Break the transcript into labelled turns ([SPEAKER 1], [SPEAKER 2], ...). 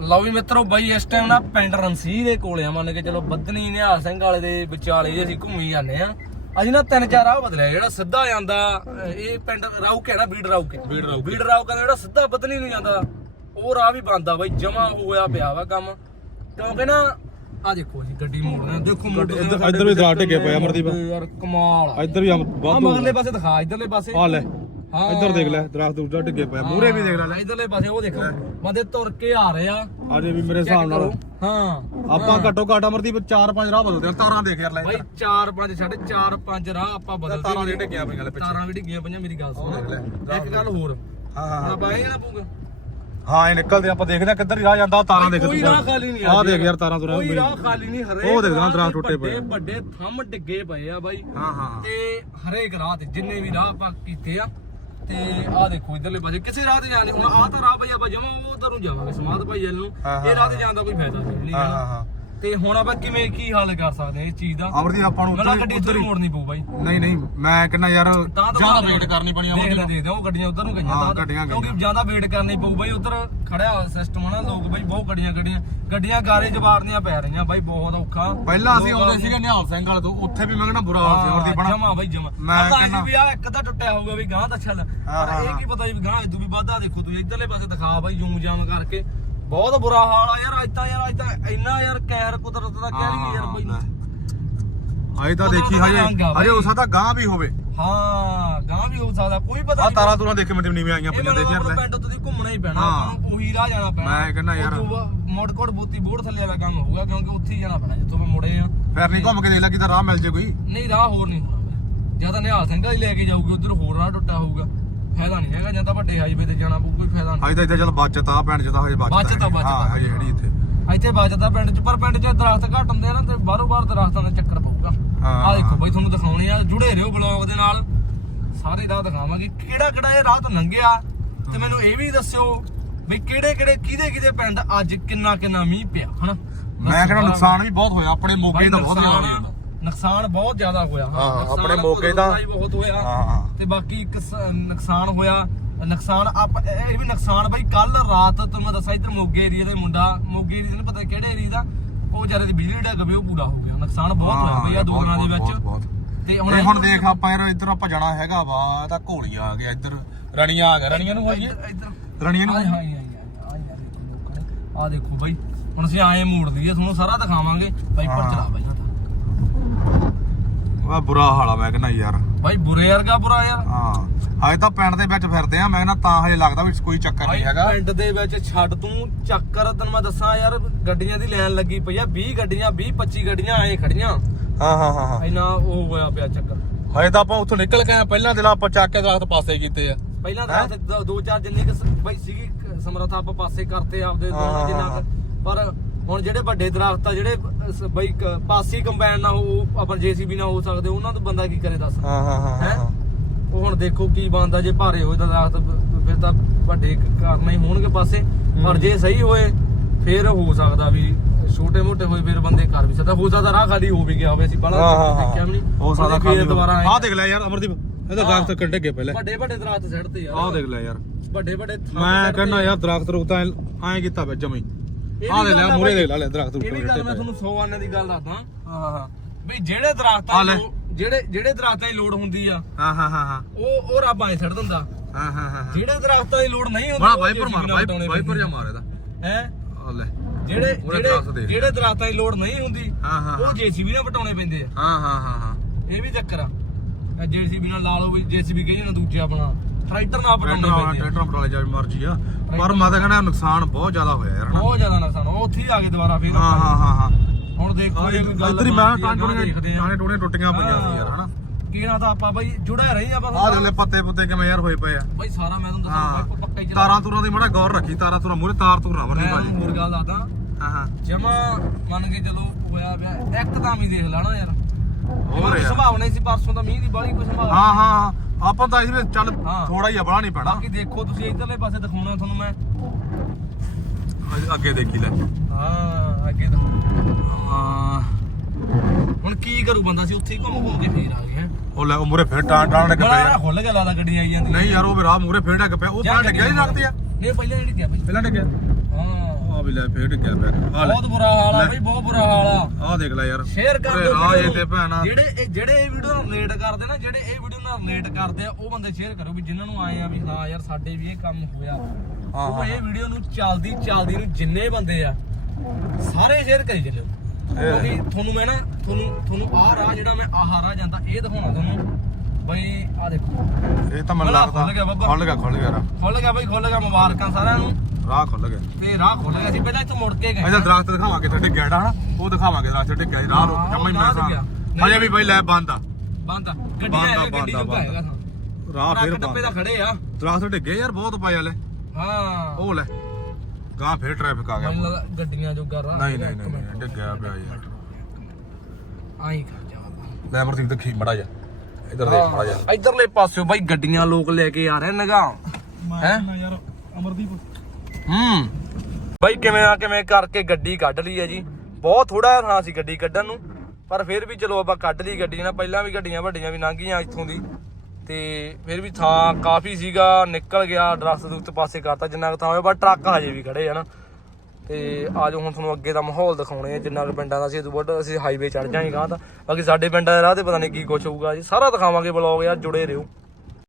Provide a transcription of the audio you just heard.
[SPEAKER 1] ਲਓ ਵੀ ਮਿੱਤਰੋ ਬਾਈ ਇਸ ਟਾਈਮ ਨਾ ਪਿੰਡ ਰਮਸੀ ਦੇ ਕੋਲੇ ਆ ਮੰਨ ਕੇ ਚਲੋ ਬੱਦਨੀ ਨਿਹਾਲ ਸਿੰਘ ਵਾਲੇ ਦੇ ਵਿਚਾਲੇ ਜੇ ਅਸੀਂ ਘੁੰਮੀ ਜਾਂਦੇ ਆ। ਅਸੀਂ ਨਾ ਤਿੰਨ ਚਾਰ ਰਾਹ ਬਦਲਿਆ ਜਿਹੜਾ ਸਿੱਧਾ ਜਾਂਦਾ ਇਹ ਪਿੰਡ ਰਾਊਕ ਹੈ ਨਾ ਬੀੜ ਰਾਊਕ ਹੈ ਬੀੜ ਰਾਊਕ ਬੀੜ ਰਾਊਕ ਦਾ ਜਿਹੜਾ ਸਿੱਧਾ ਬੱਦਨੀ ਨੂੰ ਜਾਂਦਾ ਉਹ ਰਾਹ ਵੀ ਬੰਦ ਆ ਬਾਈ ਜਮਾ ਹੋਇਆ ਪਿਆ ਵਾ ਕੰਮ। ਕਿਉਂਕਿ ਨਾ ਆ ਦੇਖੋ ਜੀ ਗੱਡੀ ਮੋੜਨਾ ਦੇਖੋ ਮੋਟਰ
[SPEAKER 2] ਇੱਧਰ- ਇੱਧਰ ਵੀ ਦਰਾੜ ਢਿੱਗੇ ਪਏ ਆ ਅਮਰਦੀਪ।
[SPEAKER 1] ਯਾਰ ਕਮਾਲ ਆ।
[SPEAKER 2] ਇੱਧਰ ਵੀ ਆਮ
[SPEAKER 1] ਆ। ਮਗਰਲੇ ਪਾਸੇ ਦਿਖਾ ਇਧਰਲੇ ਪਾਸੇ।
[SPEAKER 2] ਆ ਲੈ।
[SPEAKER 1] ਹਾਂ।
[SPEAKER 2] ਇੱਧਰ ਦੇਖ ਲੈ ਦਰਖਤ ਉੱਡਾ ਡਿੱਗੇ ਪਿਆ ਮੂਰੇ ਵੀ ਦੇਖ ਲੈ।
[SPEAKER 1] ਇਧਰਲੇ ਪਾਸੇ ਉਹ ਦੇਖੋ ਬੰਦੇ ਤੁਰ ਕੇ ਆ ਰਹੇ ਆ।
[SPEAKER 2] ਅਜੇ ਵੀ ਮੇਰੇ ਹਿਸਾਬ ਨਾਲ।
[SPEAKER 1] ਹਾਂ।
[SPEAKER 2] ਆਪਾਂ ਘੱਟੋ ਘੱਟ ਅਮਰਦੀਪ ਚਾਰ ਪੰਜ ਰਾਹ ਬਦਲਦੇ ਆ। ਤਾਰਾਂ ਦੇਖ ਯਾਰ ਲੈ
[SPEAKER 1] ਬਾਈ 4 5 ਸਾਢੇ 4 5 ਰਾਹ ਆਪਾਂ ਬਦਲਦੇ
[SPEAKER 2] ਤਾਰਾਂ ਦੇ ਢਿੱਗੀਆਂ ਪਈਆਂ ਲੈ ਪਿੱਛੇ।
[SPEAKER 1] ਤਾਰਾਂ ਵੀ ਡਿੱਗੀਆਂ ਪਈਆਂ ਮੇਰੀ ਗੱਲ ਸੁਣ। ਇੱਕ ਗੱਲ ਹੋਰ।
[SPEAKER 2] ਹਾਂ
[SPEAKER 1] ਹੁਣ ਆਪਾਂ ਇਹ ਨਾ ਪੂਗਾ।
[SPEAKER 2] ਹਾਂ ਇਹ ਨਿਕਲਦੇ ਆਪਾਂ ਦੇਖਦੇ ਆ ਕਿੱਧਰ ਹੀ ਰਾਹ ਜਾਂਦਾ ਤਾਰਾਂ ਦੇਖ
[SPEAKER 1] ਕੋਈ ਰਾਹ ਖਾਲੀ ਨਹੀਂ
[SPEAKER 2] ਆ ਦੇਖ ਯਾਰ ਤਾਰਾਂ ਤੁਰਾਂ
[SPEAKER 1] ਕੋਈ ਰਾਹ ਖਾਲੀ ਨਹੀਂ ਹਰੇ
[SPEAKER 2] ਉਹ ਦੇਖ ਨਾ ਦਰਾਹ ਟੁੱਟੇ ਪਏ।
[SPEAKER 1] ਵੱਡੇ ਥੰਮ ਡਿੱਗੇ ਪਏ ਆ ਬਾਈ।
[SPEAKER 2] ਹਾਂ ਹਾਂ।
[SPEAKER 1] ਤੇ ਹਰੇਕ ਰਾਹ ਤੇ ਜਿੰਨੇ ਵੀ ਰਾਹ ਆਪਾਂ ਕੀਤੇ ਆ ਤੇ ਆਹ ਦੇਖੋ ਇਧਰਲੇ ਪਾਸੇ ਕਿਸੇ ਰਾਹ ਤੇ ਜਾਣੇ ਹੁਣ ਆਹ ਤਾਂ ਰਾਹ ਬਈ ਆਪਾਂ ਜਮਾਂ ਉਧਰ ਨੂੰ ਜਾਵਾਂਗੇ ਸਮਾਧ ਭਾਈ ਜਲ ਨੂੰ। ਇਹ ਰਾਹ ਤੇ ਜਾਣ ਦਾ ਕੋਈ ਫਾਇਦਾ ਨਹੀਂ।
[SPEAKER 2] ਹੈ
[SPEAKER 1] ਹਾਂ
[SPEAKER 2] ਹਾਂ।
[SPEAKER 1] ਤੇ ਹੁਣ ਆਪਾਂ ਕਿਵੇਂ ਕੀ ਹੱਲ ਕਰ ਸਕਦੇ ਇਸ ਚੀਜ਼ ਦਾ?
[SPEAKER 2] ਅਮਰਦੀਪ ਆਪਾਂ ਨੂੰ ਉੱਧਰ
[SPEAKER 1] ਗੱਡੀ ਉੱਧਰ ਹੀ ਮੋੜਨੀ ਪਊ ਬਾਈ।
[SPEAKER 2] ਨਹੀਂ ਨਹੀਂ ਮੈਂ ਕਹਿੰਦਾ ਯਾਰ
[SPEAKER 1] ਤਾਂ ਤਾਂ
[SPEAKER 2] ਜ਼ਿਆਦਾ ਵੇਟ ਕਰਨੀ ਪਣੀ
[SPEAKER 1] ਦੇਖ ਲੈ ਦੇਖਦੇ ਉਹ ਗੱਡੀਆਂ ਉਧਰ ਨੂੰ ਗਈਆਂ
[SPEAKER 2] ਗੱਡੀਆਂ ਗਈਆਂ।
[SPEAKER 1] ਕਿਉਂਕਿ ਜ਼ਿਆਦਾ ਵੇਟ ਕਰਨੀ ਪਊ ਬਾਈ ਉਧਰ ਖੜਿਆ ਹੋਇਆ ਸਿਸਟਮ ਆ ਨਾ ਲੋਕ ਬਾਈ ਬਹੁਤ ਗੱਡੀਆਂ ਗੱਡੀਆਂ ਗੱਡੀਆਂ ਗਾਰੇ ਜਵਾਰਨੀਆਂ ਪੈ ਰਹੀਆਂ ਬਾਈ ਬਹੁਤ ਔਖਾ।
[SPEAKER 2] ਪਹਿਲਾਂ ਅਸੀਂ ਆਉਂਦੇ ਸੀਗੇ ਨਿਹਾਲ ਸਿੰਘ ਵਾਲੇ ਤੋਂ ਉੱਥੇ ਵੀ ਮੈਂ ਕਹਿੰਦਾ ਬੁਰਾ ਹਾਲ ਸੀ ਅਮਰਦੀਪ ਬਣਾ
[SPEAKER 1] ਜਮਾ ਬਾਈ ਜਮਾ।
[SPEAKER 2] ਮੈਂ ਕਹਿੰਦਾ-
[SPEAKER 1] ਨਹੀਂ ਵੀ ਆ ਇੱਕ ਤਾਂ ਟੁੱਟਿਆ ਹੋਊਗਾ ਵੀ ਗਾਂ ਤਾਂ ਚੱਲ।
[SPEAKER 2] ਹਾਂ,
[SPEAKER 1] ਪਰ
[SPEAKER 2] ਹਾਂ,
[SPEAKER 1] ਇਹ ਕੀ ਪਤਾ ਵੀ ਗਾਂ ਇਦੋਂ ਵੀ ਵਾਧਾ ਦੇਖੋ ਤੁਸੀਂ ਇਧਰਲੇ ਪਾਸੇ ਦਿਖਾ ਬਾਈ ਜੂਮ ਜਾਮ ਕਰਕੇ। ਬਹੁਤ ਬੁਰਾ ਹਾਲ ਆ ਯਾਰ ਅੱਜ ਤਾਂ ਯਾਰ ਅੱਜ ਤਾਂ ਇੰਨਾ ਯਾਰ ਕਹਿਰ ਕੁਦਰਤ ਦਾ ਕਹਿ ਰਹੀ ਯਾਰ ਬਾਈ।
[SPEAKER 2] ਅਜੇ ਤਾਂ ਦੇਖੀ ਹਜੇ
[SPEAKER 1] ਆ
[SPEAKER 2] ਹਜੇ
[SPEAKER 1] ਬਾਈ।
[SPEAKER 2] ਸਕਦਾ ਗਾਂ ਵੀ ਹੋਵੇ।
[SPEAKER 1] ਹਾਂ ਗਾਂ ਵੀ ਹੋ ਸਕਦਾ ਕੋਈ ਪਤਾ
[SPEAKER 2] ਆ
[SPEAKER 1] ਨਹੀਂ।
[SPEAKER 2] ਤਾਰਾਂ ਤੁਰਾਂ ਦੇਖ ਮੈਨੂੰ ਨੀਵੇਂ ਆਈਆਂ
[SPEAKER 1] ਮੈਨੂੰ
[SPEAKER 2] ਦੇਖ ਯਾਰ ਲੈ
[SPEAKER 1] ਪਿੰਡ ਤੋਂ ਦੀ ਘੁੰਮਣਾ ਹੀ ਪੈਣਾ। ਆਪਾਂ ਉਹੀ ਰਾਹ ਜਾਣਾ ਪੈਣਾ।
[SPEAKER 2] ਮੈਂ ਕਹਿੰਦਾ ਯਾਰ-
[SPEAKER 1] ਮੋੜਕੋਟ ਬੂਤੀ ਬੋੜ ਥੱਲੇ ਵਾਲਾ ਕੰਮ ਹੋਊਗਾ ਕਿਉਂਕਿ ਉੱਥੇ ਹੀ ਜਾਣਾ ਪੈਣਾ ਜਿੱਥੋਂ ਮੈਂ ਮੁੜੇ ਆ।
[SPEAKER 2] ਫਿਰ ਨਹੀਂ ਘੁੰਮ ਕੇ ਦੇਖ ਲੈ ਕਿਤੇ ਰਾਹ ਮਿਲ ਜੇ ਕੋਈ।
[SPEAKER 1] ਨਹੀਂ ਰਾਹ ਹੋਰ ਨਹੀਂ ਹੋਣਾ ਜਾਂ ਤਾਂ ਨਿਹਾਲ ਸਿੰਘ ਹੀ ਲੈ ਕੇ ਜਾਊਗੀ ਉਧਰ ਹੋਰ ਰਾਹ ਟੁੱਟਾ ਹੋਊਗਾ। ਫਾਇਦਾ ਨਹੀਂ ਹੈਗਾ ਜਾਂ ਤਾਂ ਵੱਡੇ ਹਾਈਵੇ ਤੇ ਜਾਣਾ ਪਊ ਕੋਈ ਫਾਇਦਾ ਨਹੀਂ।
[SPEAKER 2] ਹਜੇ ਤਾਂ ਇੱਥੇ ਚੱਲ ਬਚਤ ਆ ਪਿੰਡ ਚ ਤਾਂ ਹਜੇ ਬਚਤ
[SPEAKER 1] ਬਚਤ ਆ,
[SPEAKER 2] ਹੈਗੀ।
[SPEAKER 1] ਬਚਤ ਆ।
[SPEAKER 2] ਹਾਂ ਹਜੇ ਜਿਹੜੀ ਇੱਥੇ।
[SPEAKER 1] ਇੱਥੇ ਬਚਦਾ ਪਿੰਡ 'ਚ ਪਰ ਪਿੰਡ 'ਚ ਦਰਖਤ ਘੱਟ ਹੁੰਦੇ ਆ ਨਾ ਤੇ ਬਾਹਰੋਂ ਬਾਹਰ ਦਰਖਤਾਂ ਦਾ ਚੱਕਰ ਪਊਗਾ।
[SPEAKER 2] ਹਾਂ।
[SPEAKER 1] ਆਹ ਦੇਖੋ ਬਾਈ ਤੁਹਾਨੂੰ ਦਿਖਾਉਣੇ ਆ ਜੁੜੇ ਰਹੋ ਬਲੌਗ ਦੇ ਨਾਲ। ਸਾਰੇ ਰਾਹ ਦਿਖਾਵਾਂਗੇ ਕਿਹੜਾ ਕਿਹੜਾ ਇਹ ਰਾਹ ਤੋਂ ਲੰਘਿਆ। ਤੇ ਮੈਨੂੰ ਇਹ ਵੀ ਦੱਸਿਓ ਵੀ ਕਿਹੜੇ ਕਿਹੜੇ ਕਿਹਦੇ ਕਿਹਦੇ ਪਿੰਡ ਅੱਜ ਕਿੰਨਾ ਕਿੰਨਾ ਮੀਂਹ ਪਿਆ ਹਨਾ?
[SPEAKER 2] ਮੈਂ ਕਹਿੰਦਾ ਨੁਕਸਾਨ ਵੀ ਬਹੁਤ ਹੋਇਆ ਆਪਣੇ ਮੋਗੇ
[SPEAKER 1] ਬਾਈ
[SPEAKER 2] ਦਾ ਬਹੁਤ ਜ਼ਿਆਦਾ ਹੋਇਆ।
[SPEAKER 1] ਨੁਕਸਾਨ ਬਹੁਤ ਜ਼ਿਆਦਾ ਹੋਇਆ
[SPEAKER 2] ਹਾਂ,
[SPEAKER 1] ਨੁਕਸਾਨ
[SPEAKER 2] ਆਪਣੇ ਮੌਕੇ ਦਾ-
[SPEAKER 1] ਹੀ ਬਹੁਤ ਹੋਇਆ।
[SPEAKER 2] ਹਾਂ।
[SPEAKER 1] ਤੇ ਬਾਕੀ ਇੱਕ ਸ- ਨੁਕਸਾਨ ਹੋਇਆ। ਨੁਕਸਾਨ ਆਪ ਇਹ ਵੀ ਨੁਕਸਾਨ ਬਾਈ ਕੱਲ ਰਾਤ ਤੁਹਾਨੂੰ ਮੈਂ ਦੱਸਿਆ ਇੱਧਰ ਮੋਗੇ ਏਰੀਆ ਦੇ ਮੁੰਡਾ ਮੋਗੇ ਏਰੀਆ ਨਹੀਂ ਪਤਾ ਕਿਹੜੇ ਏਰੀਆ ਦਾ ਉਹ ਵਿਚਾਰੇ ਦੀ ਬਿਜਲੀ ਡੱਗ ਪਈ ਉਹ ਪੂਰਾ ਹੋ ਗਿਆ। ਨੁਕਸਾਨ ਬਹੁਤ ਹੋਇਆ ਬਈ ਆ ਦੋ
[SPEAKER 2] ਬਹੁਤ,
[SPEAKER 1] ਦਿਨਾਂ ਦੇ
[SPEAKER 2] ਬਹੁਤ,
[SPEAKER 1] ਵਿੱਚ।
[SPEAKER 2] ਬਹੁਤ।
[SPEAKER 1] ਤੇ
[SPEAKER 2] ਹੁਣ
[SPEAKER 1] ਇਹ
[SPEAKER 2] ਹੁਣ ਦੇਖ ਆਪਾਂ ਯਾਰ ਇੱਧਰ ਆਪਾਂ ਜਾਣਾ ਹੈਗਾ ਵਾ ਇਹ ਤਾਂ ਘੋੜੀਆਂ ਆ ਗਿਆ ਇੱਧਰ ਰਣੀਆਂ ਆ ਗਿਆ ਰਣੀਆਂ ਨੂੰ ਹੋਈਏ
[SPEAKER 1] ਇੱਧਰ
[SPEAKER 2] ਰਣੀਆਂ ਨੂੰ?
[SPEAKER 1] ਆਏ
[SPEAKER 2] ਹੋਈਏ?
[SPEAKER 1] ਹਾਏ ਹਾਏ ਆ ਦੇਖੋ ਬਾਈ ਹੁਣ ਅਸੀਂ ਆਏ ਮੋੜ ਲਈਏ ਤੁਹਾਨੂੰ ਸਾਰਾ ਦਿਖਾਵਾਂਗੇ। ਬਾਈ ਪਰ
[SPEAKER 2] ਹਾਂ।
[SPEAKER 1] ਚਲਾ ਬਾਈ
[SPEAKER 2] ਵਾ ਬੁਰਾ ਹਾਲ ਆ ਮੈਂ ਕਹਿੰਦਾ ਯਾਰ।
[SPEAKER 1] ਬਾਈ ਬੁਰੇ ਵਰਗਾ ਬੁਰਾ ਯਾਰ।
[SPEAKER 2] ਹਾਂ ਹਜੇ ਤਾਂ ਪਿੰਡ ਦੇ ਵਿੱਚ ਫਿਰਦੇ ਆ ਮੈਂ ਕਹਿੰਦਾ ਤਾਂ ਹਜੇ ਲੱਗਦਾ ਵੀ ਕੋਈ ਚੱਕਰ ਨਹੀਂ ਹੈਗਾ।
[SPEAKER 1] ਪਿੰਡ ਦੇ ਵਿੱਚ ਛੱਡ ਤੂੰ ਚੱਕਰ ਤੈਨੂੰ ਮੈਂ ਦੱਸਾਂ ਯਾਰ ਗੱਡੀਆਂ ਦੀ ਲਾਈਨ ਲੱਗੀ ਪਈ ਆ 20 ਗੱਡੀਆਂ 20 25 ਗੱਡੀਆਂ ਆਏ ਖੜੀਆਂ।
[SPEAKER 2] ਹਾਂ ਹਾਂ ਹਾਂ ਹਾਂ।
[SPEAKER 1] ਇੰਨਾ ਉਹ ਹੋਇਆ ਪਿਆ ਚੱਕਰ।
[SPEAKER 2] ਹਜੇ ਤਾਂ ਆਪਾਂ ਉੱਥੋਂ ਨਿਕਲ ਕੇ ਆਏ ਪਹਿਲਾਂ ਦਿਲ ਆਪਾਂ ਚੱਕ ਕੇ ਦਰਖਤ ਪਾਸੇ ਕੀਤੇ ਆ।
[SPEAKER 1] ਪਹਿਲਾਂ ਤਾਂ ਉੱਥੇ ਦੋ- ਚਾਰ ਜਿੰਨੇ ਕਿ ਬਈ ਸੀਗੀ ਸਮਰੱਥਾ ਆਪਾਂ ਪਾਸੇ ਕਰਤੇ ਆਪਦੇ ਜਿੰਨਾ। ਪਰ ਹੁਣ ਜਿਹੜੇ ਵੱਡੇ ਦਰਖਤ ਆ ਜਿਹੜੇ ਬਈ ਕ- ਪਾਸੀ ਕੰਬਾਈਨ ਨਾਲ ਉਹ ਆਪਾਂ ਜੀਸੀਬੀ ਨਾਲ ਹੋ ਸਕਦੇ ਉਹਨਾਂ ਤੋਂ ਬੰਦਾ ਕੀ ਕਰੇ ਦੱਸ?
[SPEAKER 2] ਹਾਂ ਹਾਂ ਹਾਂ
[SPEAKER 1] ਹੈਂ? ਉਹ ਹੁਣ ਦੇਖੋ ਕੀ ਬਣਦਾ ਜੇ ਭਾਰੇ ਹੋਏ ਤਾਂ ਦਰਖਤ ਫਿਰ ਤਾਂ ਵੱਡੇ ਕ- ਕਰਨੇ ਹੀ ਹੋਣਗੇ ਪਾਸੇ। ਪਰ ਜੇ ਸਹੀ ਹੋਏ ਫਿਰ ਹੋ ਸਕਦਾ ਵੀ ਛੋਟੇ ਮੋਟੇ ਹੋਏ ਫਿਰ ਬੰਦੇ ਕਰ ਵੀ ਸਕਦਾ। ਹੋ ਸਕਦਾ ਰਾਹ ਖਾਲੀ ਹੋ ਵੀ ਗਿਆ ਹੋਵੇ ਅਸੀਂ
[SPEAKER 2] ਹਾਂ
[SPEAKER 1] ਪਹਿਲਾਂ
[SPEAKER 2] ਹਾਂ
[SPEAKER 1] ਦੇਖਿਆ ਵੀ ਨਹੀਂ।
[SPEAKER 2] ਹੋ ਸਕਦਾ
[SPEAKER 1] ਫੇਰ ਦੁਬਾਰਾ
[SPEAKER 2] ਆ ਦੇਖ ਲੈ ਯਾਰ ਅਮਰਦੀਪ ਇਹਦਾ
[SPEAKER 1] ਹਾਂ।
[SPEAKER 2] ਦਰਖਤ ਕੱਢ ਗਏ ਪਹਿਲੇ।
[SPEAKER 1] ਵੱਡੇ ਵੱਡੇ ਦਰਖਤ ਸਿੱਟਦੇ ਯਾਰ।
[SPEAKER 2] ਆਹ ਦੇਖ ਲੈ ਯਾਰ।
[SPEAKER 1] ਵੱਡੇ ਵੱਡੇ ਥੰਮ
[SPEAKER 2] ਮੈਂ
[SPEAKER 1] ਸਿੱਟਦੇ
[SPEAKER 2] ਕਹਿੰਦਾ। ਯਾਰ ਦਰਖਤ ਰੁਕਤਾ ਐਂ ਕੀਤਾ ਵੇ ਜਮੀ
[SPEAKER 1] ਇਹ ਵੀ
[SPEAKER 2] ਦੇਖ ਲੈ
[SPEAKER 1] ਆ
[SPEAKER 2] ਮੂਰੇ। ਦੇਖ ਲੈ ਦਰਖਤ
[SPEAKER 1] ਇਹ ਵੀ ਗੱਲ ਮੈਂ ਤੁਹਾਨੂੰ 100 ਆਨੇ ਦੀ ਗੱਲ ਦੱਸਦਾ। ਹਾਂ ਹਾਂ ਵੀ ਜਿਹੜੇ ਦਰਖਤਾਂ
[SPEAKER 2] ਆ ਲੈ।
[SPEAKER 1] ਨੂੰ ਜਿਹੜੇ ਜਿਹੜੇ ਦਰਖਤਾਂ ਦੀ ਲੋੜ ਹੁੰਦੀ ਆ
[SPEAKER 2] ਹਾਂ ਹਾਂ ਹਾਂ ਹਾਂ।
[SPEAKER 1] ਉਹ ਉਹ ਰੱਬ ਐ ਛੱਡ ਦਿੰਦਾ।
[SPEAKER 2] ਹਾਂ ਹਾਂ ਹਾਂ
[SPEAKER 1] ਜਿਹੜੇ ਦਰਖਤਾਂ ਦੀ ਲੋੜ ਨਹੀਂ ਹੁੰਦੀ
[SPEAKER 2] ਬੜਾ ਵਾਈਪਰ ਮਾਰ ਵਾਈਪਰ ਜਾਂ ਮਾਰ ਇਹਦਾ।
[SPEAKER 1] ਹੈ?
[SPEAKER 2] ਆ ਲੈ।
[SPEAKER 1] ਜਿਹੜੇ ਜਿਹੜੇ। ਜਿਹੜੇ ਦਰਖਤਾਂ ਦੀ ਲੋੜ ਨਹੀਂ ਹੁੰਦੀ
[SPEAKER 2] ਹਾਂ ਹਾਂ
[SPEAKER 1] ਉਹ ਜੀਸੀਬੀ ਨਾਲ ਪਟਾਉਣੇ ਪੈਂਦੇ ਆ।
[SPEAKER 2] ਹਾਂ ਹਾਂ ਹਾਂ ਹਾਂ।
[SPEAKER 1] ਇਹ ਵੀ ਚੱਕਰ ਆ। ਜੀਸੀਬੀ ਨਾਲ ਲਾ ਲਓ ਵੀ ਜੀਸੀਬੀ ਕਹੀ ਨਾ ਦੂਜੇ ਆਪਣਾ। ਟਰੈਕਟਰ ਨਾਲ ਪਟਾਉਣੇ
[SPEAKER 2] ਟਰੈਕਟਰ
[SPEAKER 1] ਪੈਂਦੇ ਆ
[SPEAKER 2] ਟਰੈਕਟਰ ਬਟਾਲੇ ਜਾ ਮਰਜ਼ੀ ਆ। ਪਰ ਮੈਂ ਤਾਂ ਕਹਿੰਦਾ ਨੁਕਸਾਨ ਬਹੁਤ ਜ਼ਿਆਦਾ ਹੋਇਆ ਯਾਰ ਹਨਾ?
[SPEAKER 1] ਬਹੁਤ ਜ਼ਿਆਦਾ ਨੁਕਸਾਨ ਉਹ ਉੱਥੇ ਹੀ ਆ ਗਏ ਦੁਬਾਰਾ ਫੇਰ
[SPEAKER 2] ਹਾਂ ਹਾਂ ਹਾਂ ਹਾਂ।
[SPEAKER 1] ਹੁਣ ਦੇਖੋ ਜੇ ਕੋਈ ਗੱਲ
[SPEAKER 2] ਇੱਧਰ ਹੀ ਮੈਂ
[SPEAKER 1] ਬਣਦੀ ਆ, ਦੇਖਦੇ ਆ
[SPEAKER 2] ਟੋਣੀਆਂ ਟੋਣੀਆਂ ਟੁੱਟੀਆਂ ਪਈਆਂ ਸੀ ਯਾਰ ਹਨਾ?
[SPEAKER 1] ਕੀ ਨਾ ਤਾਂ ਆਪਾਂ ਬਾਈ ਜੁੜਾ ਰਹੀ ਆਪਾਂ
[SPEAKER 2] ਆਹ ਦੇਖ ਲੈ ਪੱਤੇ ਪੁੱਤੇ ਕਿਵੇਂ ਯਾਰ ਹੋਏ ਪਏ ਆ।
[SPEAKER 1] ਬਾਈ ਸਾਰਾ ਮੈਂ ਤੁਹਾਨੂੰ
[SPEAKER 2] ਹਾਂ
[SPEAKER 1] ਦੱਸਾਂ ਬਾਈ ਪੱਕਾ ਹੀ ਚਲਾ
[SPEAKER 2] ਤਾਰਾਂ ਤੁਰਾਂ ਦੀ ਮੜਾ ਗੌਰ ਰੱਖੀ ਤਾਰਾਂ ਤੁਰਾਂ ਮੂਰੇ ਤਾਰ ਤੁਰਾਂ ਵਰਨੀ
[SPEAKER 1] ਮੈਂ
[SPEAKER 2] ਭਾਜੀ।
[SPEAKER 1] ਹੋਰ ਗੱਲ ਦੱਸਦਾ।
[SPEAKER 2] ਹਾਂ ਹਾਂ।
[SPEAKER 1] ਜਮਾ ਮੰਨ ਕੇ ਚਲੋ ਹੋਇਆ ਪਿਆ ਇੱਕਦਮ ਹੀ ਦੇਖ ਲੈਣਾ ਯਾਰ।
[SPEAKER 2] ਹੋਰ ਯਾਰ।
[SPEAKER 1] ਸੰਭਾਵਨਾ ਹੀ ਸੀ ਪਰਸੋਂ ਤਾਂ ਮੀਂਹ ਦੀ ਬਾਲੀ ਕੋਈ ਸੰਭਾਵਨਾ
[SPEAKER 2] ਹਾਂ ਹਾਂ। ਆਪਾਂ ਤਾਂ ਇਸ ਵਿੱਚ ਚੱਲ
[SPEAKER 1] ਹਾਂ।
[SPEAKER 2] ਥੋੜਾ ਹੀ ਆ ਬੜਾ ਨਹੀਂ ਪੈਣਾ।
[SPEAKER 1] ਬਾਕੀ ਦੇਖੋ ਤੁਸੀਂ ਇਧਰਲੇ ਪਾਸੇ ਦਿਖਾਉਣਾ ਤੁਹਾਨੂੰ ਮੈਂ।
[SPEAKER 2] ਅੱਗੇ ਦੇਖੀ ਲੈ।
[SPEAKER 1] ਹਾਂ ਅੱਗੇ ਤਾਂ
[SPEAKER 2] ਹਾਂ।
[SPEAKER 1] ਹੁਣ ਕੀ ਕਰੂ ਬੰਦਾ ਸੀ ਉੱਥੇ ਹੀ ਘੁੰਮ ਘੁੰਮ ਕੇ ਫੇਰ ਆ ਗਏ ਹੈਂ।
[SPEAKER 2] ਉਹ ਲੈ ਉਹ ਮੂਰੇ ਫੇਰ ਟਾਂ ਟਾਂ ਲੱਗ
[SPEAKER 1] ਬੜਾ
[SPEAKER 2] ਪਿਆ
[SPEAKER 1] ਖੁੱਲ ਗਿਆ ਆਈ
[SPEAKER 2] ਨਹੀਂ ਯਾਰ ਉਹ ਵੀ ਰਾਹ ਮੂਰੇ ਫੇਰ ਡੱਗ ਪਿਆ ਉਹ ਤਾਂ ਡੱਗਿਆ ਹੀ ਲੱਗਦੀ ਆ
[SPEAKER 1] ਇਹ ਪਹਿਲਾਂ ਜਿਹੜੀ ਬਾਈ
[SPEAKER 2] ਪਹਿਲਾਂ ਡੱਗਿਆ। ਆ ਵੀ ਲੈ ਫੇਰ ਡਿੱਗਿਆ ਪਿਆ। ਆ ਲੈ।
[SPEAKER 1] ਬਹੁਤ ਬੁਰਾ ਹਾਲ ਆ ਬਈ ਬਹੁਤ ਬੁਰਾ ਹਾਲ ਆ।
[SPEAKER 2] ਆ ਦੇਖ ਲੈ ਯਾਰ।
[SPEAKER 1] ਸ਼ੇਅਰ ਕਰ ਦਿਓ ਵੀਡੀਓ
[SPEAKER 2] ਇਹ ਤੇ ਭੈਣਾ
[SPEAKER 1] ਜਿਹੜੇ ਇਹ ਜਿਹੜੇ ਇਹ ਵੀਡੀਓ ਨਾਲ ਰਿਲੇਟ ਕਰਦੇ ਨਾ ਜਿਹੜੇ ਇਹ ਵੀਡੀਓ ਨਾਲ ਰਿਲੇਟ ਕਰਦੇ ਆ ਉਹ ਬੰਦੇ ਸ਼ੇਅਰ ਕਰੋ ਵੀ ਜਿਨ੍ਹਾਂ ਨੂੰ ਆਏ ਆ ਵੀ ਹਾਂ ਯਾਰ ਸਾਡੇ ਵੀ ਇਹ ਕੰਮ ਹੋਇਆ।
[SPEAKER 2] ਹਾਂ,
[SPEAKER 1] ਉਹ ਇਹ ਵੀਡੀਓ ਨੂੰ ਚੱਲਦੀ ਚੱਲਦੀ ਨੂੰ ਜਿੰਨੇ ਬੰਦੇ ਆ ਸਾਰੇ ਸ਼ੇਅਰ ਕਰੀ ਚੱਲਿਓ ਕਿਉਂਕਿ ਤੁਹਾਨੂੰ ਮੈਂ ਨਾ ਤੁਹਾਨੂੰ ਤੁਹਾਨੂੰ ਆਹ ਰਾਹ ਜਿਹੜਾ ਮੈਂ ਆਹ ਰਾਹ ਜਾਂਦਾ ਇਹ ਦਿਖਾਉਣਾ ਤੁਹਾਨੂੰ। ਬਈ ਆ ਦੇਖੋ।
[SPEAKER 2] ਇਹ ਤਾਂ ਮੈਨੂੰ ਲੱਗਦਾ।
[SPEAKER 1] ਖੁੱਲ ਗਿਆ ਬਾਬਾ।
[SPEAKER 2] ਖੁੱਲ ਗਿਆ ਖੁੱਲ ਗਿਆ ਰਾਹ।
[SPEAKER 1] ਖੁੱਲ ਗਿਆ ਬਈ ਖੁੱਲ ਗਿਆ ਮੁਬਾਰਕਾਂ ਸਾਰਿਆਂ ਨੂੰ।
[SPEAKER 2] ਰਾਹ ਖੁੱਲ ਗਿਆ
[SPEAKER 1] ਤੇ ਰਾਹ ਖੁੱਲ ਗਿਆ ਸੀ ਪਹਿਲਾਂ ਇੱਥੋਂ ਮੁੜ ਕੇ ਗਏ।
[SPEAKER 2] ਅਜਾ ਦਰਖਤ ਦਿਖਾਵਾਂਗੇ ਤੇ ਡਿੱਗਿਆ ਜਿਹੜਾ ਹਨਾ ਉਹ ਦਿਖਾਵਾਂਗੇ ਦਰਖਤ ਡਿੱਗਿਆ ਰਾਹ ਰੁਕ ਜਮਾ ਹੀ। ਮੈਂ ਹਜੇ ਵੀ ਬਈ ਲੈ ਬੰਦ ਆ।
[SPEAKER 1] ਬੰਦ ਆ। ਗੱਡੀ
[SPEAKER 2] ਬੰਦ ਆ,
[SPEAKER 1] ਹੈਗਾ ਗੱਡੀ
[SPEAKER 2] ਬੰਦ ਆ,
[SPEAKER 1] ਜੁਗਾ ਹੈਗਾ
[SPEAKER 2] ਰਾਹ ਫੇਰ
[SPEAKER 1] ਡੱਬੇ ਦਾ ਖੜੇ ਆ।
[SPEAKER 2] ਦਰਖਤ ਡਿੱਗੇ ਯਾਰ ਬਹੁਤ ਪਏ ਹਲੇ।
[SPEAKER 1] ਹਾਂ।
[SPEAKER 2] ਉਹ ਲੈ। ਗਾਂ ਫੇਰ ਟ੍ਰੈਫਿਕ ਆ ਗਿਆ।
[SPEAKER 1] ਮੈਨੂੰ ਲੱਗਾ ਗੱਡੀਆਂ ਜੋਗਾ ਰਾਹ
[SPEAKER 2] ਨਹੀਂ ਨਹੀਂ ਨਹੀਂ ਡਿੱਗਿਆ ਪਿਆ ਯਾਰ
[SPEAKER 1] ਆਈ ਕਰ ਜਾ।
[SPEAKER 2] ਲੈ ਮਰਤੀ ਦੇਖੀ ਮੜਾ ਜਾ। ਇਧਰ ਦੇਖ ਮੜਾ ਜਾ।
[SPEAKER 1] ਇਧਰਲੇ ਪਾਸਿਓ ਬਾਈ ਗੱਡੀਆਂ ਲੋਕ ਲੈ ਕੇ ਆ ਰਹੇ ਨਗਾ ਹੈ?
[SPEAKER 2] ਯਾਰ ਅਮਰਦੀਪ
[SPEAKER 1] ਹੂੰ। ਬਾਈ ਕਿਵੇਂ ਆ, ਕਿਵੇਂ ਕਰਕੇ ਗੱਡੀ ਕੱਢ ਲਈ ਹੈ ਜੀ? ਬਹੁਤ ਥੋੜਾ ਥਾਂ ਸੀ ਗੱਡੀ ਕੱਢਣ ਨੂੰ, ਪਰ ਫਿਰ ਵੀ ਚਲੋ ਆਪਾਂ ਕੱਢ ਲਈ ਗੱਡੀ ਨਾ, ਪਹਿਲਾਂ ਵੀ ਗੱਡੀਆਂ ਵੱਡੀਆਂ ਵੀ ਲੰਘੀਆਂ ਇੱਥੋਂ ਦੀ। ਤੇ ਫਿਰ ਵੀ ਥਾਂ ਕਾਫੀ ਸੀਗਾ, ਨਿਕਲ ਗਿਆ, ਦਰਖਤ ਦੇ ਪਾਸੇ ਕਰਤਾ ਜਿੰਨਾ ਕੁ ਥਾਂ ਹੋਇਆ ਪਰ ਟਰੱਕ ਹਜੇ ਵੀ ਖੜੇ ਆ ਨਾ। ਤੇ ਆਜੋ ਹੁਣ ਤੁਹਾਨੂੰ ਅੱਗੇ ਦਾ ਮਾਹੌਲ ਦਿਖਾਉਣੇ ਆ, ਜਿੰਨਾ ਕੁ ਪਿੰਡਾਂ ਦਾ ਸੀ, ਉਦੋਂ ਬਾਅਦ ਅਸੀਂ ਹਾਈਵੇ ਚੜ ਜਾਾਂਗੇ ਗਾਂ ਤਾਂ। ਬਾਕੀ ਸਾਡੇ ਪਿੰਡਾਂ ਦੇ ਰਾਹ ਤੇ ਪਤਾ ਨਹੀਂ ਕੀ ਕੁਝ ਹੋਊਗਾ ਜੀ। ਸਾਰਾ ਦਿਖਾਵਾਂਗੇ ਬਲੌਗ ਯਾਰ, ਜੁੜੇ ਰਹੋ।